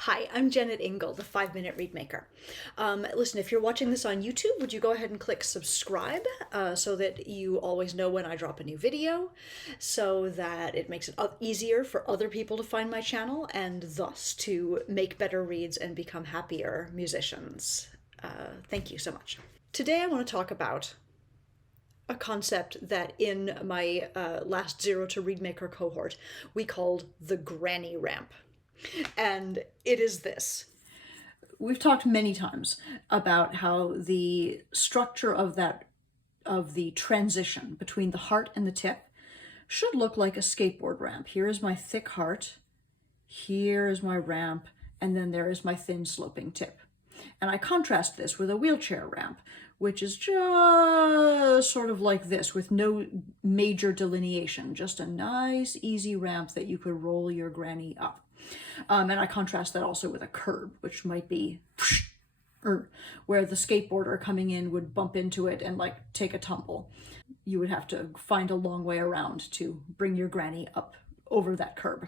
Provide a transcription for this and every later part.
Hi, I'm Jennet Ingle, the 5-Minute Reedmaker. Listen, if you're watching this on YouTube, would you go ahead and click subscribe so that you always know when I drop a new video, so that it makes it easier for other people to find my channel and thus to make better reeds and become happier musicians. Thank you so much. Today I want to talk about a concept that in my last Zero to Reedmaker cohort we called the granny ramp. And it is this. We've talked many times about how the structure of the transition between the heart and the tip should look like a skateboard ramp. Here is my thick heart, here is my ramp, and then there is my thin sloping tip. And I contrast this with a wheelchair ramp, which is just sort of like this, with no major delineation, just a nice, easy ramp that you could roll your granny up. And I contrast that also with a curb, which might be where the skateboarder coming in would bump into it and like take a tumble. You would have to find a long way around to bring your granny up over that curb,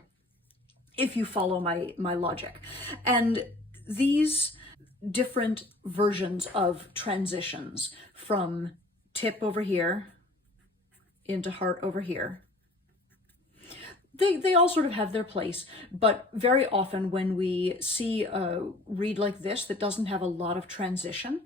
if you follow my logic. And these different versions of transitions from tip over here into heart over here, they all sort of have their place, but very often when we see a reed like this that doesn't have a lot of transition,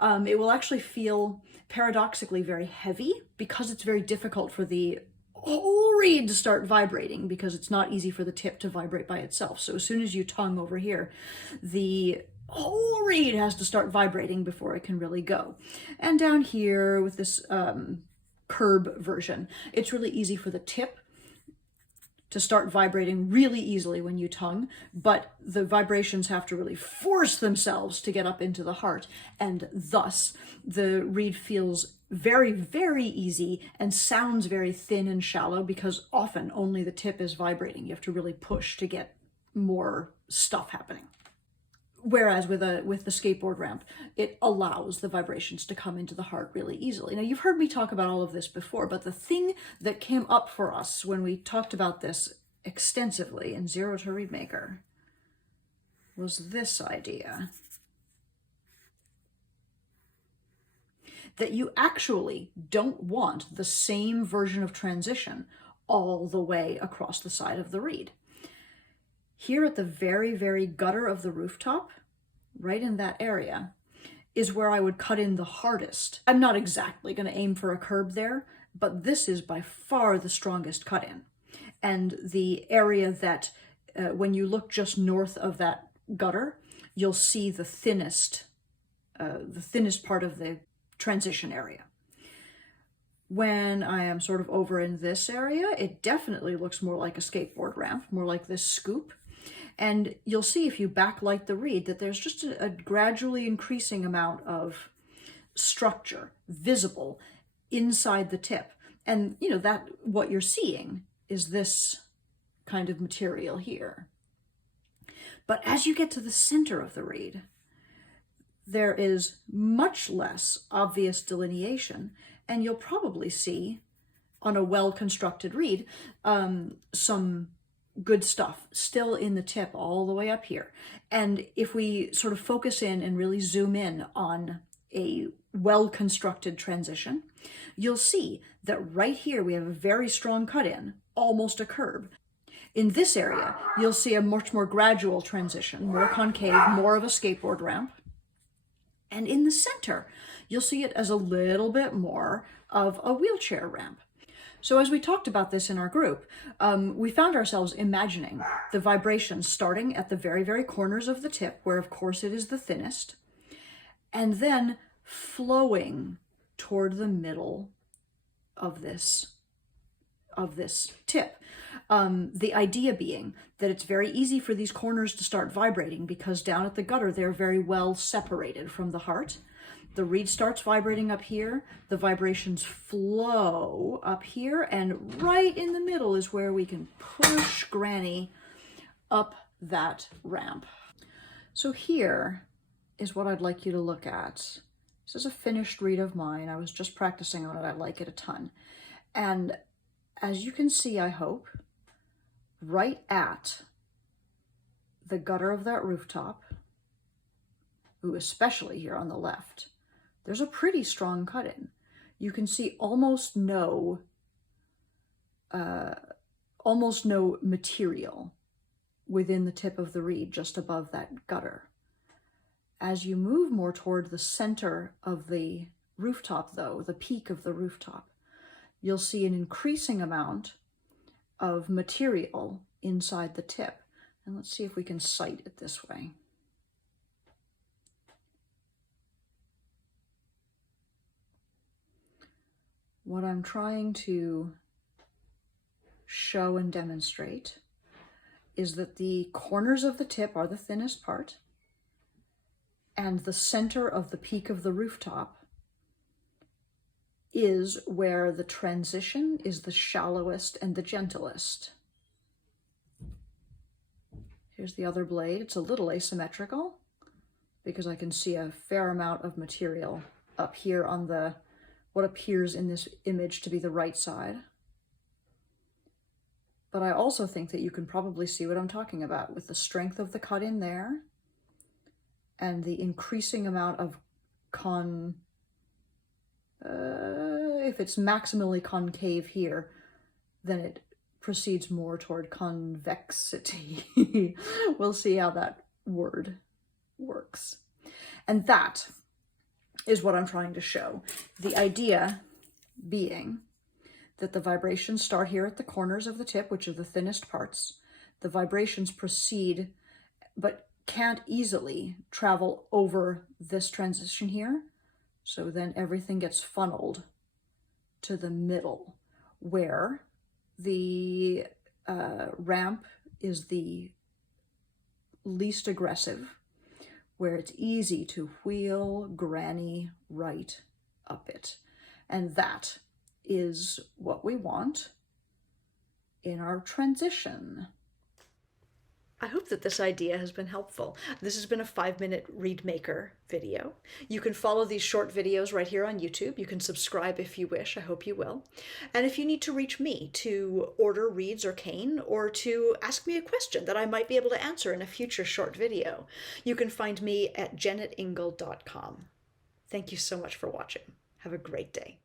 it will actually feel paradoxically very heavy because it's very difficult for the whole reed to start vibrating, because it's not easy for the tip to vibrate by itself. So as soon as you tongue over here, the whole reed has to start vibrating before it can really go. And down here with this curb version, it's really easy for the tip to start vibrating really easily when you tongue, but the vibrations have to really force themselves to get up into the heart, and thus the reed feels very, very easy and sounds very thin and shallow, because often only the tip is vibrating. You have to really push to get more stuff happening. Whereas with the skateboard ramp, it allows the vibrations to come into the heart really easily. Now, you've heard me talk about all of this before, but the thing that came up for us when we talked about this extensively in Zero to Reedmaker was this idea. That you actually don't want the same version of transition all the way across the side of the reed. Here at the very, very gutter of the rooftop, right in that area, is where I would cut in the hardest. I'm not exactly going to aim for a curb there, but this is by far the strongest cut in. And the area that, when you look just north of that gutter, you'll see the thinnest part of the transition area. When I am sort of over in this area, it definitely looks more like a skateboard ramp, more like this scoop. And you'll see if you backlight the reed that there's just a gradually increasing amount of structure visible inside the tip. And you know that what you're seeing is this kind of material here. But as you get to the center of the reed, there is much less obvious delineation, and you'll probably see on a well-constructed reed some good stuff still in the tip all the way up here. And if we sort of focus in and really zoom in on a well-constructed transition, you'll see that right here we have a very strong cut-in, almost a curb. In this area, you'll see a much more gradual transition, more concave, more of a skateboard ramp. And in the center, you'll see it as a little bit more of a wheelchair ramp. So as we talked about this in our group, we found ourselves imagining the vibrations starting at the very, very corners of the tip, where of course it is the thinnest, and then flowing toward the middle of this tip. The idea being that it's very easy for these corners to start vibrating because down at the gutter they're very well separated from the heart. The reed starts vibrating up here, the vibrations flow up here, and right in the middle is where we can push Granny up that ramp. So here is what I'd like you to look at. This is a finished reed of mine. I was just practicing on it. I like it a ton. And as you can see, I hope, right at the gutter of that rooftop, ooh, especially here on the left, there's a pretty strong cut in. You can see almost no material within the tip of the reed just above that gutter. As you move more toward the center of the rooftop, though, the peak of the rooftop, you'll see an increasing amount of material inside the tip. And let's see if we can sight it this way. What I'm trying to show and demonstrate is that the corners of the tip are the thinnest part, and the center of the peak of the rooftop is where the transition is the shallowest and the gentlest. Here's the other blade. It's a little asymmetrical because I can see a fair amount of material up here on the what appears in this image to be the right side. But I also think that you can probably see what I'm talking about with the strength of the cut in there and the increasing amount of if it's maximally concave here, then it proceeds more toward convexity. We'll see how that word works. And that is what I'm trying to show. The idea being that the vibrations start here at the corners of the tip, which are the thinnest parts. The vibrations proceed, but can't easily travel over this transition here. So then everything gets funneled to the middle, where the ramp is the least aggressive, where it's easy to wheel granny right up it. And that is what we want in our transition. I hope that this idea has been helpful. This has been a 5-minute Reedmaker video. You can follow these short videos right here on YouTube. You can subscribe if you wish. I hope you will. And if you need to reach me to order reeds or cane, or to ask me a question that I might be able to answer in a future short video, you can find me at jennetingle.com. Thank you so much for watching. Have a great day.